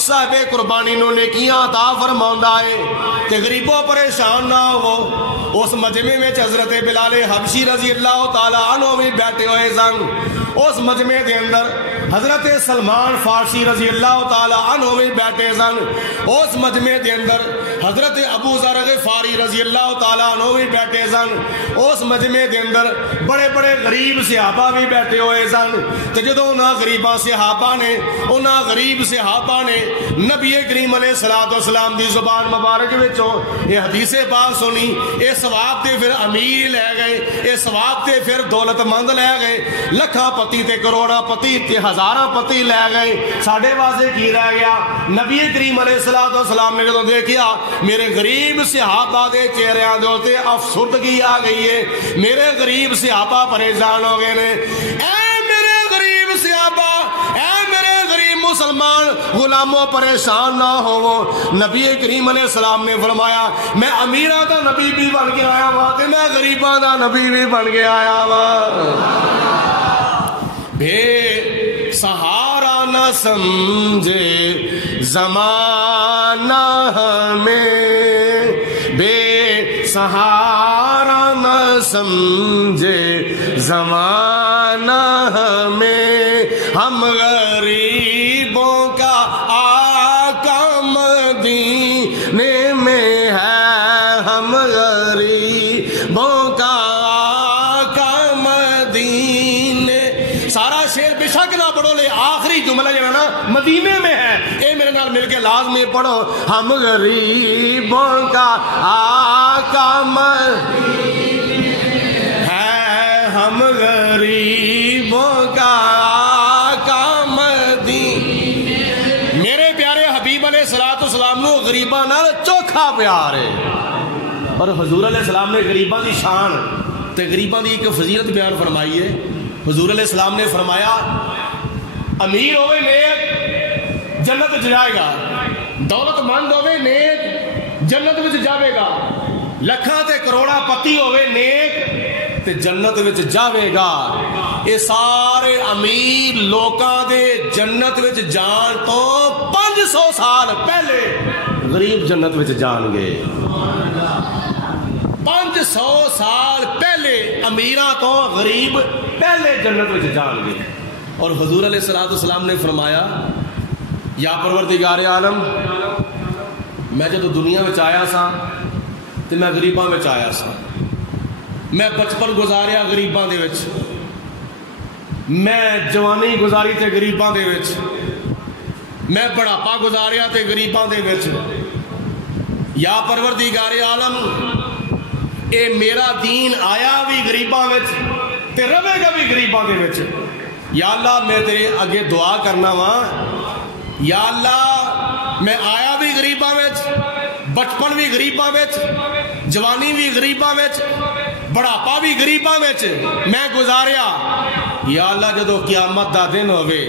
صاحب قربانی نو نیکیاں عطا فرماوندا ہے. تے غریبوں پریشان نہ ہو. اس مجمع میں حضرت بلال حبشی رضی اللہ تعالی عنہ بھی بیٹھے ہوئے سن. اس مجمع دے اندر حضرت سلمان فارسی رضی اللہ تعالی عنہ بھی بیٹھے سن. اس مجمع دے اندر حضرت ابو ذر غفاری رضی اللہ تعالی عنہ بھی بیٹھے سن. اس مجمع دے اندر بڑے بڑے غریب صحابہ بھی بیٹھے ہوئے سن. تے جدوں انہاں غریباں صحابہ نے انہاں غریب صحابہ نے نبی کریم علیہ الصلوۃ والسلام دی زبان مبارک وچوں یہ حدیث پاک سنی اے ثواب تے پھر امیر لے گئے اے ثواب تے پھر دولت مند لے گئے لکھاں پتی تے کروڑا پتی تے ہزار ہزاراں پتی لے گئے، ساڈے واسطے کی رہ گیا؟ نبی کریم علیہ الصلوۃ والسلام نے جدوں دیکھیا میرے غریب صحابہ دے چہریاں دے اوتے افسردگی آ گئی ہے، میرے غریب صحابہ پریشان ہو گئے نے، اے میرے غریب صحابہ، اے میرے غریب مسلمان غلاموں پریشان نہ ہو۔ نبی کریم علیہ السلام نے فرمایا میں امیراں دا نبی بھی بن کے آیا وا تے میں غریباں دا نبی بھی بن کے آیا وا۔ بے سہارا نہ سمجھے زمانہ ہمیں، بے سہارا نہ سمجھے زمانہ ہمیں، ہم غریبوں کا آقا مدینے میں ہے، ہم غریبوں کا آقا مدینے۔ سارا شعر بے شک نہ پڑھو، لے آخری جملہ جو ہے نا مدینے میں ہے، اے میرے نال مل کے لازمی پڑھو، ہم غریبوں کا آقا مدینے ہے، ہم غریبوں کا آقا مدینے۔ میرے پیارے حبیب علیہ الصلوۃ والسلام نو غریباں نال چوکھا پیار ہے، اور حضور علیہ السلام نے غریباں دی شان تے غریباں دی ایک فضیلت بیان فرمائی ہے۔ حضور علیہ السلام نے فرمایا امیر ہوئے نیک جنت جائے گا، دولت مند ہوئے نیک جنت وچ جاوے گا، لکھاں تے کروڑا پتی ہوئے نیک تے جنت وچ جاوے گا۔ اے سارے امیر لوکاں دے جنت وچ جان تو 500 سال پہلے غریب جنت وچ جان گے۔ 500 سال پہلے امیراں تو غریب پہلے جنت وچ جان گے۔ اور حضور علیہ الصلوۃ والسلام نے فرمایا یا پروردگار عالم، میں جب دنیا وچ آیا سا تے میں غریباں وچ آیا سا، میں بچپن گزاریا غریباں دے وچ، میں جوانی گزاری تے غریباں دے وچ، میں بڑھاپا گزاریا تے غریباں دے وچ۔ یا پروردگار عالم، اے میرا دین آیا بھی غریباں وچ تے رہے گا بھی غریباں دے وچ۔ یا اللہ میں تیرے اگے دعا کرنا وا، یا اللہ میں آیا بھی غریباں وچ، بچپن بھی غریباں وچ، جوانی بھی غریباں وچ، بڑھاپا بھی غریباں وچ میں گزاریا۔ یا اللہ جدو قیامت دا دن ہوئے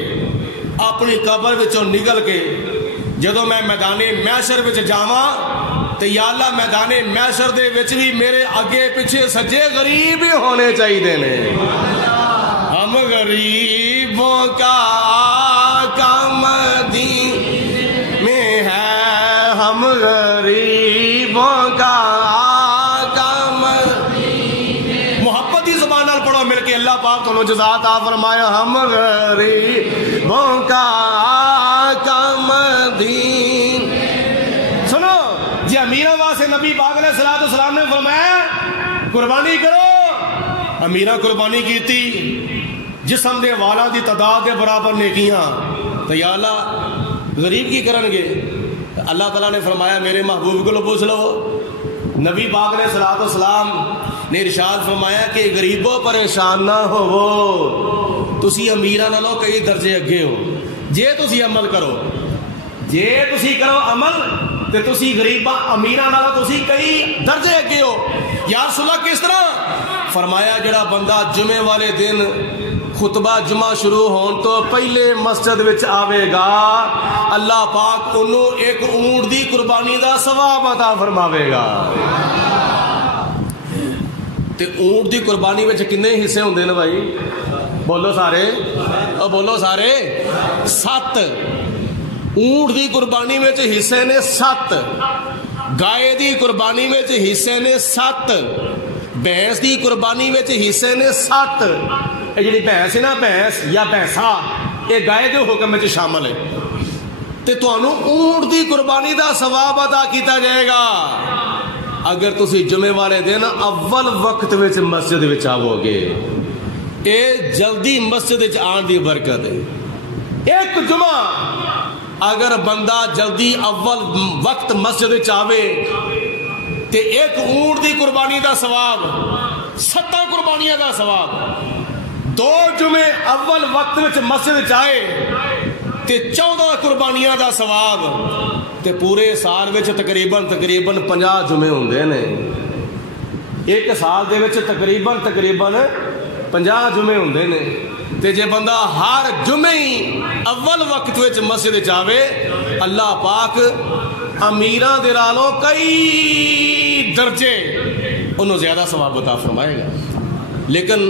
اپنی قبر وچوں نکل کے جدو میں میدان محشر وچ جاواں تے یا اللہ میدان محشر دے وچ بھی میرے اگے پیچھے سجے غریب ہی ہونے چاہیے نے۔ ہم غریبوں کا آقا مدینے میں ہے، ہم غریبوں کا آقا مدینے۔ محبت ہی زبان نال پڑھو مل کے، اللہ پاک تمہیں جزا عطا فرمایا، ہم غریبوں کا آقا مدینے۔ سنو جی امیرہ واسطے نبی پاک علیہ الصلوۃ والسلام نے فرمایا قربانی کرو، امیرہ قربانی کیتی، جسم دے والا دی تعداد دے برابر نیکیاں، تو یا اللہ غریب کی کرن گے؟ اللہ تعالیٰ نے فرمایا میرے محبوب کو پوچھ لو۔ نبی پاک علیہ الصلوۃ والسلام نے ارشاد فرمایا کہ غریبوں پریشان نہ ہو، تسی امیراں نالوں کئی درجے اگے ہو، جے تسی عمل کرو، جے تسی کرو عمل تے تسی غریباں امیراں نالوں تسی کئی درجے اگے ہو۔ یا رسول اللہ کس طرح؟ فرمایا جڑا بندہ جمعے والے دن خطبہ جمعہ شروع ہون تو پہلے مسجد وچ آوے گا، اللہ پاک انہوں ایک اونٹ دی قربانی دا ثواب عطا فرماوے گا۔ تے اونٹ دی قربانی وچ کنے حصے ہوندے نے بھائی؟ بولو سارے، او بولو سارے، 7۔ اونٹ دی قربانی وچ حصے نے 7، گائے دی قربانی وچ حصے نے 7، بھینس دی قربانی وچ حصے نے 7۔ یہ جڑی بھینس ہے نا، بھینس یا بھینسا، یہ گائے دے حکم میں شامل ہے، تے تانوں اونٹ دی قربانی دا ثواب عطا کیتا جائے گا اگر تسی جمعے والے دن اول وقت وچ مسجد وچ آو گے۔ اے جلدی مسجد وچ آن دی برکت ہے۔ ایک جمعہ اگر بندہ جلدی اول وقت مسجد وچ آوے تے ایک اونٹ دی قربانی دا ثواب، 7 قربانیاں دا ثواب، 2 جمعے اول وقت وچ مسجد آئے تے 14 قربانیاں دا ثواب تے پورے سال وچ تقریباً 50 جمعے ہوندے نے. ایک سال دے وچ تقریباً 50 جمعے ہوندے نے. تے جے بندہ ہر جمعے ہی اول وقت وچ مسجد جاوے اللہ پاک امیراں دے نالوں کئی درجے انہوں زیادہ ثواب عطا فرمائے گا. لیکن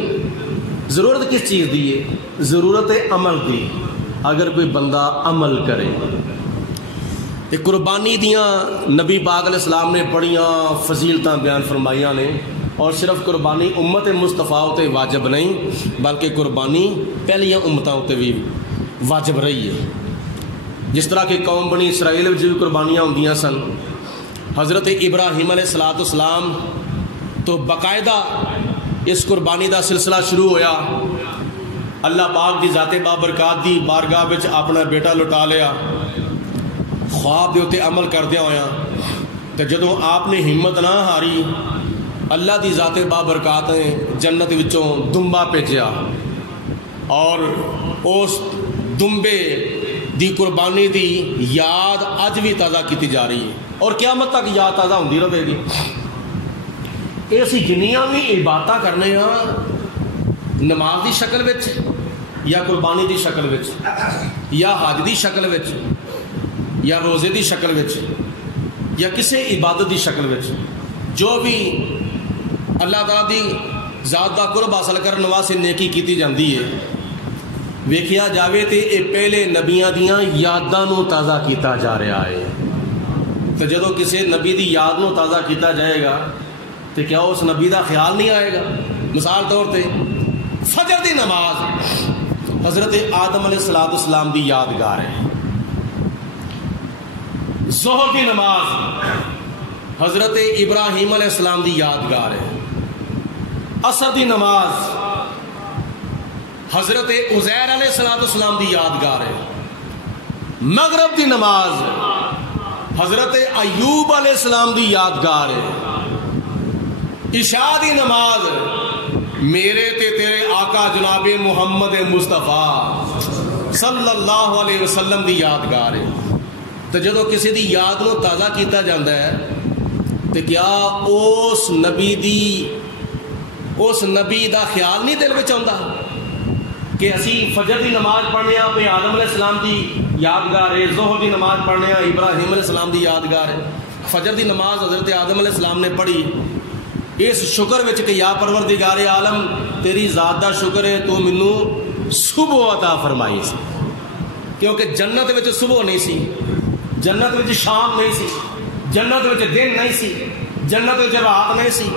ضرورت کس چیز دی ہے؟ ضرورت ہے عمل دی. اگر کوئی بندہ عمل کرے. قربانی دیاں نبی پاک علیہ السلام نے بڑیاں فضیلتاں بیان فرمائیاں نے، اور صرف قربانی امت مصطفیٰ تے واجب نہیں بلکہ قربانی پہلیاں امتاں تے بھی واجب رہی ہے. جس طرح کہ قوم بنی اسرائیل وچ بھی قربانیاں ہوندیاں سن. حضرت ابراہیم علیہ السلام تو باقاعدہ اس قربانی دا سلسلہ شروع ہویا. اللہ پاک دی ذات بابرکات دی بارگاہ وچ اپنا بیٹا لٹا لیا خواب دے اتے عمل کردیا ہویا. تے جدوں آپ نے ہمت نہ ہاری اللہ دی ذات بابرکات نے جنت وچوں دمبا بھیجیا، اور اس دمبے دی قربانی دی یاد اج بھی تازہ کیتی جا رہی ہے اور قیامت تک یاد تازہ ہوندی رہے گی. یہ اسی جنیاں بھی عبادتاں کرنے ہاں نماز دی شکل وچ یا قربانی دی شکل وچ یا حج دی شکل وچ یا روزے دی شکل وچ یا کسی عبادت دی شکل وچ، جو بھی اللہ تعالیٰ دی ذات دا قرب حاصل کرنے واسطے نیکی کیتی جاندی ہے، ویکھیا جاوے تے اے پہلے نبیاں دیاں یاداں نو تازہ کیتا جا رہا ہے. تو جدوں کسی نبی دی یاد نو تازہ کیتا جائے گا تو کیا اس نبی دا خیال نہیں آئے گا؟ مثال طور تے فجر دی نماز حضرت آدم علیہ السلام دی یادگار ہے. ظہر دی نماز حضرت ابراہیم علیہ السلام دی یادگار ہے. عصر دی نماز حضرت عزیر علیہ السلام دی یادگار ہے. مغرب دی نماز حضرت ایوب علیہ السلام دی یادگار ہے. عشاء دی نماز میرے تے تیرے آقا جناب محمد مصطفیٰ صلی اللہ علیہ وسلم دی یادگار ہے. تو جدو کسی دی یاد نو تازہ کیتا جاندہ ہے تو کیا اس نبی دا خیال نہیں دل وچ آندا کہ اسی فجر دی نماز پڑھنے ہاں پہ آدم علیہ السلام دی یادگار ہے، ظہر دی نماز پڑھنے ہاں ابراہیم علیہ السلام دی یادگار ہے. فجر دی نماز حضرت آدم علیہ السلام نے پڑھی اس شکر وچ کہ یا پروردگار عالم تیری ذات دا شکر ہے تو منو صبح عطا فرمائی سی، کیونکہ جنت وچ صبح نہیں سی، جنت وچ شام نہیں سی، جنت وچ دن نہیں سی، جنت وچ رات نہیں سی،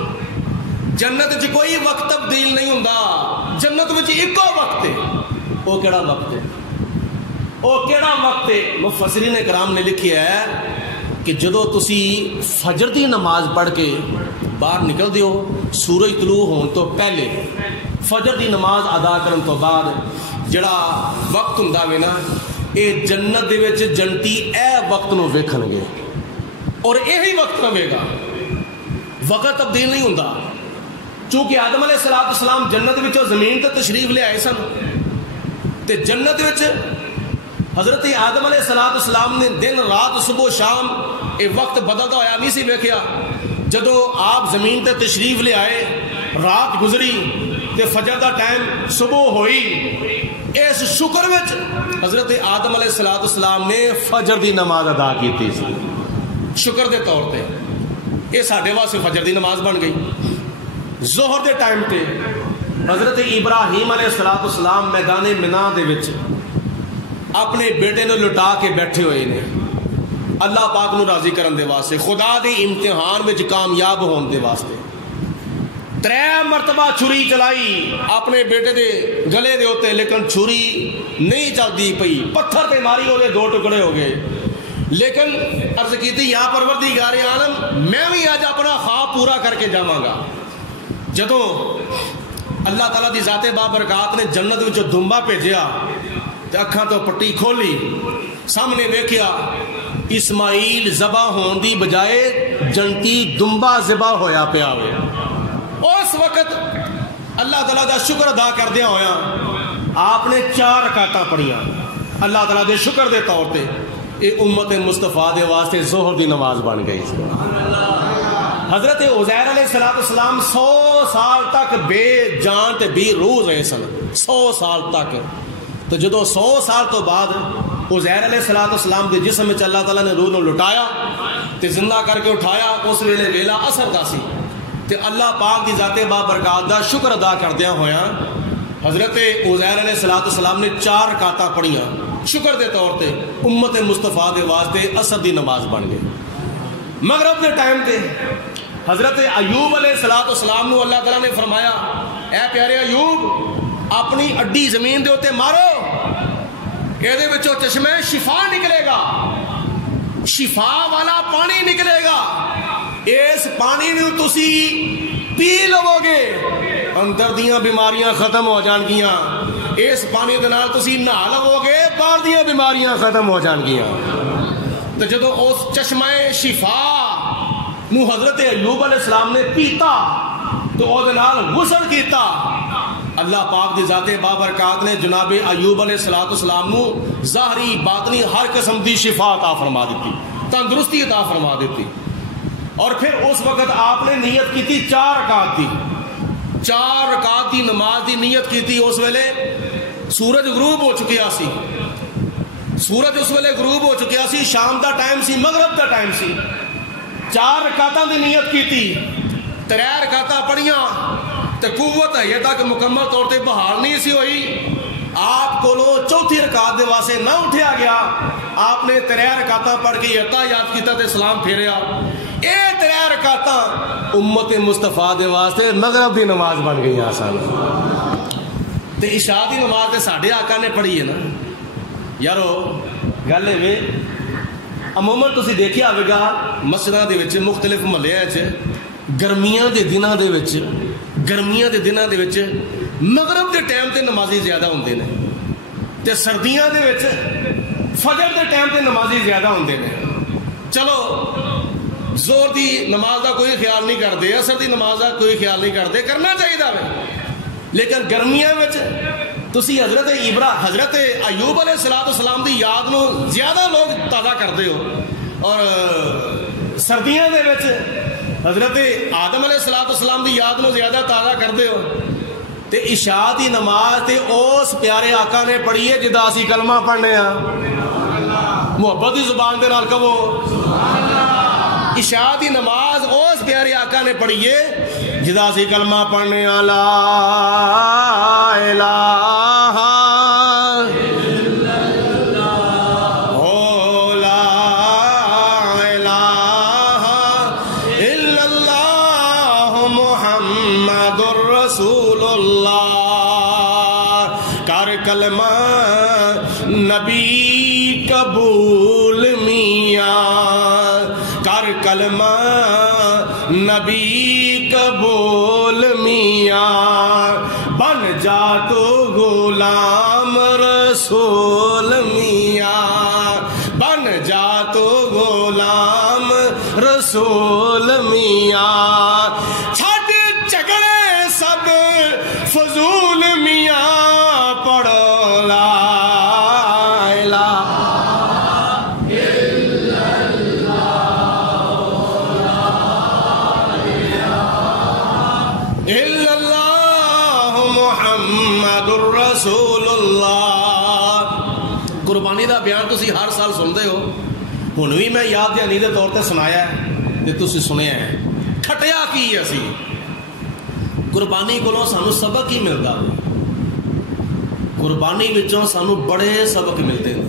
جنت وچ کوئی وقت تبدیل نہیں ہوندا، جنت وچ ایکو وقت ہے. وہ کیڑا وقت ہے؟ وہ کیڑا وقت ہے؟ مفسرین کرام نے لکھیا ہے کہ جدو تسی فجر دی نماز پڑھ کے باہر نکل دیو سورج طلوع ہون تو پہلے فجر دی نماز ادا کرن تو بعد جڑا وقت ہوندا وے نا، اے جنت دے وچ جنتی اے وقت نو ویکھن گے اور یہی وقت رہے گا، وقت تبدیل نہیں ہوندا. چونکہ آدم علیہ السلام جنت وچوں زمین تے تشریف لے آئے سن تے جنت وچ حضرت آدم علیہ السلام نے دن رات صبح شام اے وقت بدلتا ہویا نہیں سی ویکھیا. جدو آپ زمین تے تشریف لے آئے رات گزری تے فجر دا ٹائم صبح ہوئی، اس شکر وچ حضرت آدم علیہ السلام نے فجر دی نماز ادا کیتی سی شکر دے طور تے. یہ ساڈے واسطے فجر دی نماز بن گئی. ظہر دے ٹائم تے حضرت ابراہیم علیہ السلام میدان منا دے وچ اپنے بیٹے نو لٹا کے بیٹھے ہوئے نے اللہ پاک نو راضی کرن دے واسطے، خدا دے امتحان وچ کامیاب ہون دے واسطے. 3 مرتبہ چھری چلائی اپنے بیٹے دے گلے دے ہوتے، لیکن چھری نہیں چلتی پئی، پتھر تے ماری ہوئے 2 ٹکڑے ہو گئے. لیکن عرض کیتی یا پروردگار عالم میں بھی آج اپنا خواب پورا کر کے جاواں گا. جدوں اللہ تعالیٰ دی ذات بابرکات نے جنت وچ دمبا بھیجیا تے اکھاں تو پٹی کھولی، سامنے ویکھیا اسماعیل ذبح ہون دی بجائے جنتی دمبا ذبح ہویا پیا ہوئے. اس وقت اللہ تعالیٰ دا شکر ادا کردیا ہویا آپ نے 4 رکعتاں پڑھیاں اللہ تعالیٰ دے شکر دے طور پہ. یہ امت مصطفیٰ دے واسطے ظہر دی نماز بن گئی. حضرت عزیر علیہ السلام 100 سال تک بے جان تے بے روح رہے سن. 100 سال تک. تو جدو 100 سال تو بعد عزیر علیہ السلام دے جسم میں اللہ تعالیٰ نے روح نو لٹایا تے زندہ کر کے اٹھایا. اس ویلے ویلا اثر دا سی تے اللہ پاک دی ذات بابرکات دا شکر ادا کردیا ہویا حضرت عزیر علیہ السلام نے 4 رکعتاں پڑھیاں شکر دے طور تے امت مصطفیٰ دے واسطے اثر دی نماز بن گئی. مغرب دے ٹائم تے حضرت ایوب علیہ السلام نو اللہ تعالیٰ نے فرمایا اے پیارے ایوب اپنی اڈی زمین دے اوتے مارو یہ بچوں چشمے شفا نکلے گا شفا والا پانی نکلے گا. اس پانی نو تسی پی لو گے اندر دیاں بیماریاں ختم ہو جان گیاں. اس پانی دے نال تسی نہا لو گے باہر دیاں بیماریاں ختم ہو جان گیاں. تو جدو اس چشمہ شفا نو حضرت ایوب علیہ السلام نے پیتا تو او دے نال غسل کیتا اللہ پاک دی ذات بابرکات نے جناب ایوب علیہ السلام نو ظاہری باطنی ہر قسم دی شفا عطا فرما دیتی تندرستی عطا فرما دیتی. اور پھر اس وقت آپ نے نیت کی تھی 4 رکعت دی 4 رکعت دی نماز دی نیت کی تھی. اس ویلے سورج غروب ہو چکیا سی سورج اس ویلے غروب ہو چکیا سی شام دا ٹائم سی مغرب دا ٹائم سی. 4 رکعتاں دی نیت کی تھی 3 رکعتاں پڑھیاں تے قوت ہے تک مکمل طور تے بحال نہیں سی ہوئی. آپ کو 4تھی رکعت دے واسطے نہ اٹھیا گیا. آپ نے 3 رکعتاں پڑھ کے یاد کیتا تے سلام پھیریا. اے 3 رکعتاں امت مصطفیٰ دے واسطے مغرب دی نماز بن گئی آسان. تے عشاء دی نماز تے ساڈے آقا نے پڑھی ہے نا یارو. گل ہے عموماً تسی دیکھیا ہوئے گا مسجداں دے وچ مختلف محلیاں وچ گرمیاں دے دناں دے وچ مغرب دے ٹائم تے نمازی زیادہ ہوندے نے تے سردیاں دے وچ فجر دے ٹائم تے نمازی زیادہ ہوندے نے. چلو زور دی نماز دا کوئی خیال نہیں کرتے اثر دی نماز دا کوئی خیال نہیں کرتے کرنا چاہیے وے. لیکن گرمیاں وچ تسی حضرت ایوب علیہ السلام دی یاد نو زیادہ لوگ تازہ کرتے ہو اور سردیاں دے وچ حضرت آدم علیہ السلام دی یاد نو زیادہ تازہ کرتے ہو. تے عشاء دی نماز تے اس پیارے آقا نے پڑھی ہے جدا اسی کلمہ پڑھنے ہاں محبت دی زبان دے نال کہو عشاء دی نماز اس پیارے آقا نے پڑھی ہے جدا اسی کلمہ پڑھنے ہاں لا الہ کلمہ نبی قبول میاں کر کلمہ نبی قبول میاں بن جا تو غلام رسول میاں بن جا تو غلام رسول میاں چھٹ جھگڑے سب فضول میاں قربانی دا بیان تسی ہر سال سنتے ہو ہن بھی میں یاد دہانی دے طور تے سنایا ہے تے تسی سنیا ہے. کھٹیا کی اسی قربانی کولوں سانو سبق ہی ملتا قربانی وچوں سانو بڑے سبق ملتے ہیں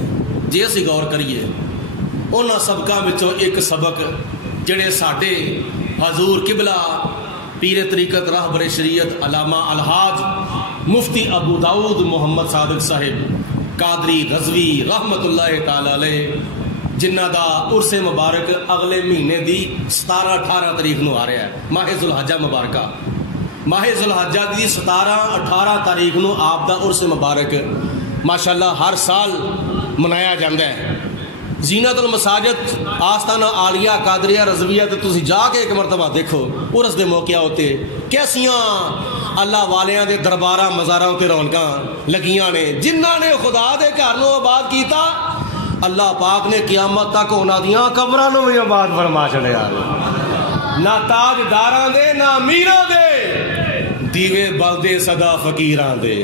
جے اسی غور کریے. انہاں سبقاں وچوں ایک سبق جڑے ساڈے حضور قبلہ پیر طریقت راہبر شریعت علامہ الحاج مفتی ابو داؤد محمد صادق صاحب قادری رضوی رحمت اللہ تعالی علیہ جنہ دا عرس مبارک اگلے مہینے دی 17-18 تاریخ نو آ رہا ہے ماہ ذوالحجہ مبارکہ ماہ ذوالحجہ دی 17-18 تاریخ نو آپ دا عرس مبارک ماشاءاللہ ہر سال منایا جاندہ ہے. زینت المساجد آستانہ عالیہ قادریہ رضویہ تے تسی جا کے ایک مرتبہ دیکھو عرس دے موقع ہوتے کیسیاں اللہ والیاں دے درباراں مزاراں تے رونقاں لگیاں نے. جنہاں نے خدا دے گھر نو آباد کیتا اللہ پاک نے قیامت تک انہاں دیاں قبراں نو بھی آباد فرما چھڑیا. نہ تاجداراں دے نہ امیراں دے دیوے بلدے صدا فقیراں دے.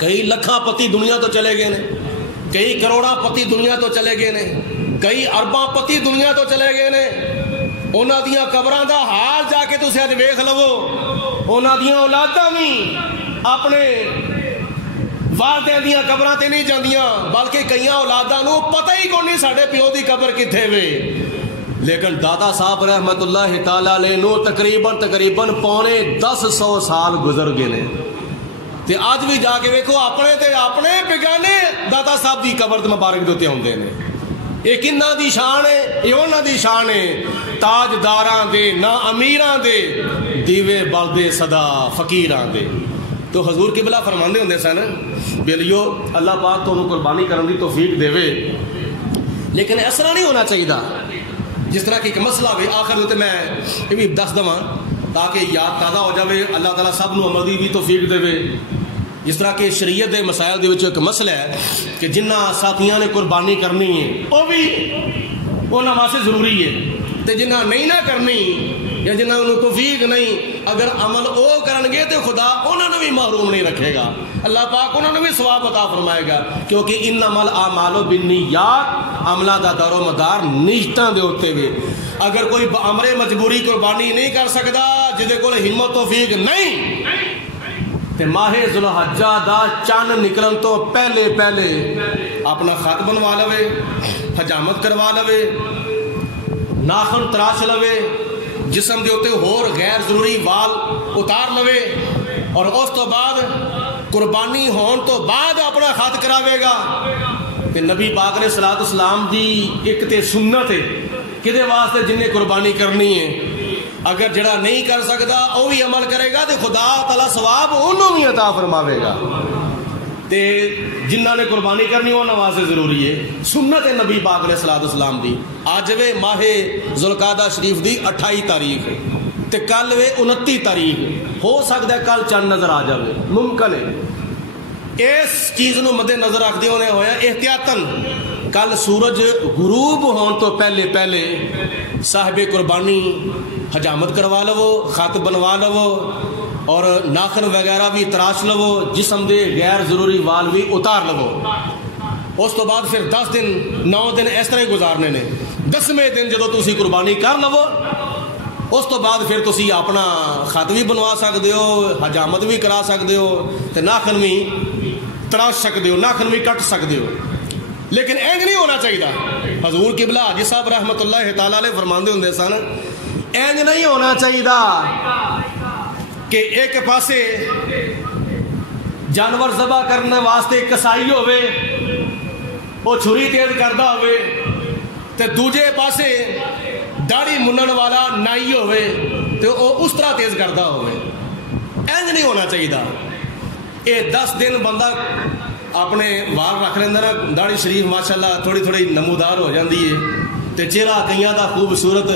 کئی لکھاں پتی دنیا تو چلے گئے نے, کئی کروڑاں پتی دنیا تو چلے گئے نے, کئی ارباں پتی دنیا تو چلے گئے نے. انہاں دیاں قبراں دا حال جا کے تسیں اج ویکھ لو. انہاں دیاں اولاداں بھی اپنے والدیاں دیاں قبراں تے نہیں جاندیاں, بلکہ کئیاں اولاداں نو پتہ ہی کوئی نہیں ساڈے پیو دی قبر کتھے وے. لیکن دادا صاحب رحمت اللہ تعالی علیہ نو تقریباً پونے 1000 سال گزر گئے نے. تے آج بھی جا کے ویکھو اپنے بگانے دادا صاحب دی قبر مبارک دے ہوندے نے. یہ کنہاں دی شان ہے؟ یہ انہاں دی شان ہے تاجداراں دے نہ امیراں دے دیوے بلدے صدا فقیراں دے. تو حضور قبلہ فرماندے ہوندے سن بیلیو اللہ پاک تانوں قربانی کرن دی توفیق دے, لیکن اس طرح نہیں ہونا چاہیے جس طرح کہ ایک مسئلہ ہوئے. آخر ہوتے میں یہ بھی دس دواں تاکہ یاد تازہ ہو جاوے, اللہ تعالیٰ سب نو عمل دی بھی توفیق دے. جس طرح کہ شریعت دے مسائل دے وچ ایک مسئلہ ہے کہ جنہ ساتھیاں نے قربانی کرنی ہے وہ بھی انہاں واسطے ضروری ہے, تے جنہ نہیں نہ کرنی یا جنہ انہوں توفیق نہیں, اگر عمل او کرن گے تو خدا انہوں نے بھی محروم نہیں رکھے گا. اللہ پاک انہوں نے بھی ثواب عطا فرمائے گا, کیونکہ انما الاعمال بالنیات, عملہ دا دار و مدار نیتاں دے ہوتے ہوئے. اگر کوئی امر مجبوری قربانی نہیں کر سکتا, جدے کول ہمت توفیق نہیں, تے ماہ ذوالحجہ دا چند نکلن تو پہلے اپنا خط بنوا لوے, حجامت کروا لوے, ناخن تراش لوے, جسم دے ہوتے ہور غیر ضروری وال اتار لوے, اور اس تو بعد قربانی ہون تو بعد اپنا خط کراوے گا. کہ نبی پاک نے صلاۃ والسلام دی ایک تے سنت ہے کدے واسطے جن نے قربانی کرنی ہے, اگر جڑا نہیں کر سکتا وہ بھی عمل کرے گا تو خدا تعالیٰ ثواب انہوں بھی عطا فرماوے گا. تے جنہاں نے قربانی کرنی انہاں واسطے ضروری ہے سنت نبی پاک علیہ الصلوۃ والسلام دی. اج وے ماہ ذوالقعدہ شریف دی 28 تاریخ تے کل وے 29 تاریخ, ہو سکتا ہے کل چند نظر آ جاوے, ممکن ہے. اس چیز نو مد نظر رکھتے ہونے ہویا احتیاطاً کل سورج غروب ہون تو پہلے صاحب قربانی حجامت کروا لو, خط بنوا لو, اور ناخن وغیرہ بھی تراش لو, جسم دے غیر ضروری وال بھی اتار لو. اس تو بعد پھر 10 دن 9 دن اس طرح ہی گزارنے نے. 10ویں دن جدو تسی قربانی کر لو, اس تو بعد پھر تسی اپنا خط بھی بنوا سکتے ہو, حجامت بھی کرا سکتے ہو, تے ناخن بھی تراش سکتے ہو, ناخن بھی کٹ سکتے ہو. لیکن اینج نہیں ہونا چاہیے. حضور قبلہ حاجی صاحب رحمت اللہ تعالیٰ علیہ فرماندے ہوندے سن, اینج نہیں ہونا چاہیے کہ ایک پاسے جانور ذبح کرنے واسطے کسائی ہوئے, وہ چھری تیز کردا ہوئے, تے دوجے پاسے داڑھی منن والا نائی ہوئے تے وہ اس طرح تیز کردا ہوئے. اینج نہیں ہونا چاہیے. یہ 10 دن بندہ اپنے وال رکھ لینا نا, داڑھی شریف ماشاءاللہ تھوڑی نمودار ہو جاندی ہے, تے چہرہ کئیاں دا خوبصورت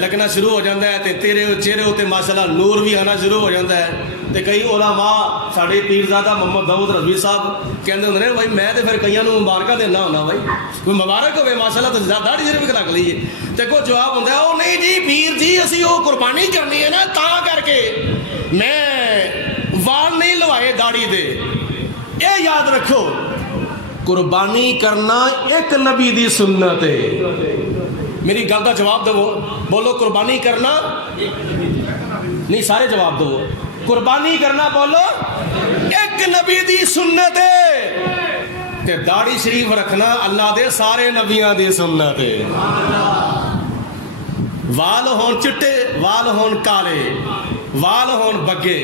لگنا شروع ہو جاتا ہے, تے تیرے چہرے ہوتے ماشاءاللہ نور بھی آنا شروع ہو جاتا ہے. تے کئی علماء ساڈے پیرزادہ محمد داؤد رضوی صاحب کہندے ہوندے نے بھائی میں تے پھر کئیاں نوں مبارکاں دینا ہونا, بھائی کوئی مبارک ہوے ماشاءاللہ تے داڑھی شریف رکھ لئیے. تے کوئی جواب ہوندا ہے او نہیں جی پیر جی اسی او قربانی کرنی ہے نا تاں کر کے میں وال نہیں لوائے داڑھی دے. اے یاد رکھو قربانی کرنا ایک نبی دی سنت ہے. میری گل کا جواب دو, بولو قربانی کرنا نہیں, سارے جواب دو. قربانی کرنا بولو ایک نبی دی سنت ہے, تے داڑھی شریف رکھنا اللہ دے سارے نبیاں دی سنت ہے. وال ہون چٹے, وال ہون کالے, وال ہون بگے,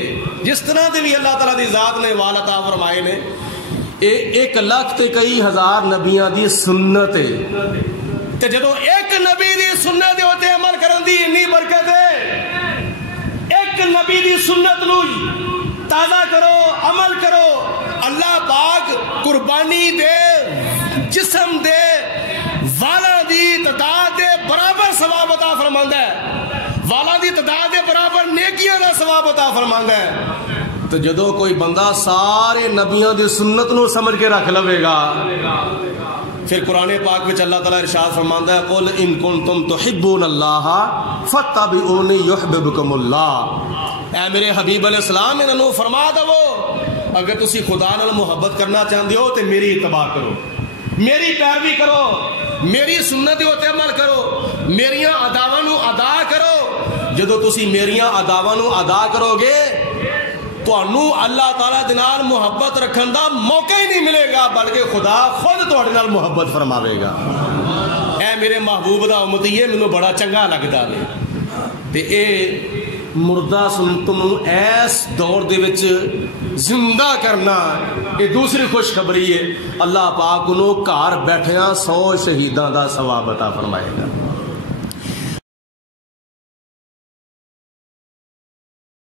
جس طرح دے بھی اللہ تعالیٰ دی ذات نے وال عطا فرمائے نے, 1 لاکھ تے کئی ہزار نبیاں دی سنت ہے. تے جدو ایک نبی دی سنت ہوتے عمل کرن دی انی برکت ہے. ایک نبی دی سنت نو تازہ کرو, عمل کرو, اللہ پاک قربانی دے جسم دے والا دی تعداد دے برابر ثواب عطا فرماندا ہے. والاں دی تعداد دے برابر نیکیاں دا ثواب عطا فرماندا ہے۔ تو جدو کوئی بندہ سارے نبیوں دی سنت نو سمجھ کے رکھ لوے گا، پھر قرآن پاک میں اللہ تعالیٰ ارشاد فرماندا ہے قل ان کنتم تحبون اللہ فاتبعونی یحببکم اللہ۔ اے میرے حبیب علیہ السلام انہوں فرما دو اگر تسی خدا نال محبت کرنا چاہتے ہو تو میری اتباع کرو، میری پیروی کرو، میری سنت تے عمل کرو، میریاں اداواں نو ادا کرو۔ جدو تسی میریاں اداواں نو ادا کرو گے تانوں اللہ تعالیٰ دے نال محبت رکھن دا موقع ہی نہیں ملے گا، بلکہ خدا خود تہاڈے نال محبت فرماوے گا۔ اے میرے محبوب دا امتی ہے، مینوں بڑا چنگا لگدا ہے۔ تے اے مردہ سنت نو ایس دور دے وچ زندہ کرنا یہ دوسری خوشخبری ہے، اللہ پاک انہوں گھر بیٹھیاں 100 شہیداں دا ثواب عطا فرمائے گا۔